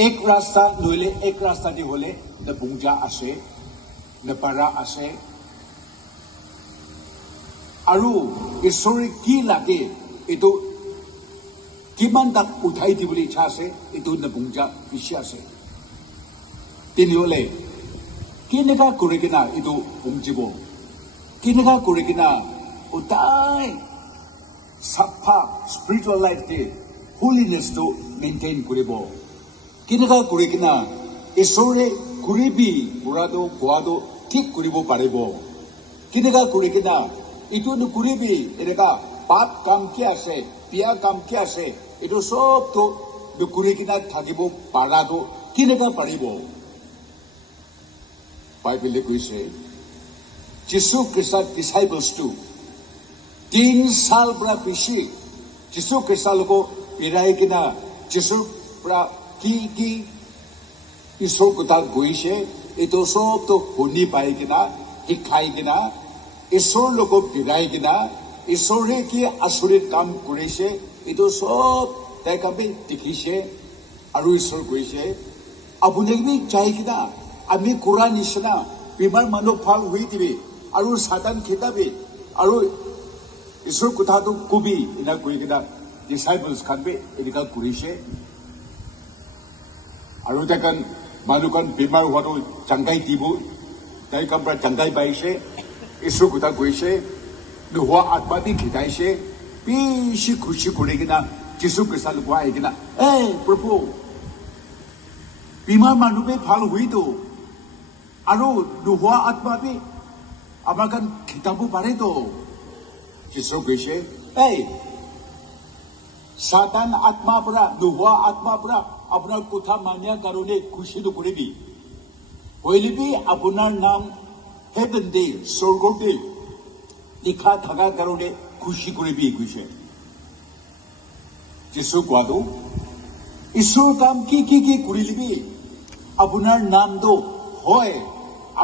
एक रास्ता नोले एक रास्ता दी होले न बुंजा आसे न पारा आसे आरु इसोरे की लागे इतो किमान तक उठाई दी बोली इच्छा से इतो न बुंजा इच्छा से तीन होले किनेगा कुरेगिना इतो बुंजिबो किनेगा कुरेगिना उताई सफा spiritual life K holiness to maintain kuribo kinaka kurikina isore kuribi burado guado ठीक kuribo paribo kinaka kurikina itu nu kuribi ereka pap kam kya se pia kam kya se itu sob to nu kurikina thagibo parado kinaka paribo Bible kuise Jesus Christ disciples too 3 साल बड़ा पीछे Jesus Christ को पिराई किना जिसु प्रा की ईश्वर को तार गोई से इतो सब तो होनी पाए किना हिखाई किना ईश्वर लोगों पिराई किना ईश्वर है कि असुरित काम करे से इतो सब तय कभी दिखी से अरु ईश्वर गोई से अब उन्हें भी चाहिए किना अम्मी कुरान निशना बीमार मानो फाल हुई थी अरु साधन खेता भी अरु ईश्वर को था तो कुबी इना कोई किना disciples kan be edikal kurise aru takan manukan bimar huato jangkai tibu dai kampra jangkai baise isu kuta goise nuwa atma bi khidaise bishi khushi kurigina jisu krisal ko aigina prabhu bimar manu be phal hui to আৰু নোহোৱা আত্মা B আমাৰ গান খিতাব পাৰেতো কিছু কৈছে এই সাতান আত্মা পৰা নোহোৱা আত্মা পৰা আপোনাৰ কথা মানিয়া কাৰণে খুশি নকৰিবি হইলিবি আপোনাৰ নাম হেভেন দে স্বৰ্গতে লিখা থকা কাৰণে খুশি কৰিবি কৈছে কিছু কোৱাটো ঈশ্বৰ কাম কি কৰিলিবি আপোনাৰ নামটো হয়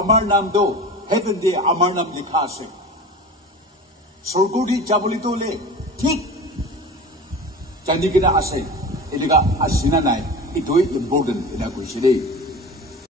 আমাৰ নামটো হেভেন দে আমাৰ নাম লিখা আছে স্বৰ্গত যাবলৈ তোলে ঠিক জানি কিনা আছে এনেকা আছিনা নাই এইটোৱে ইম্পৰ্টেণ্ট এটা কৈছে দেই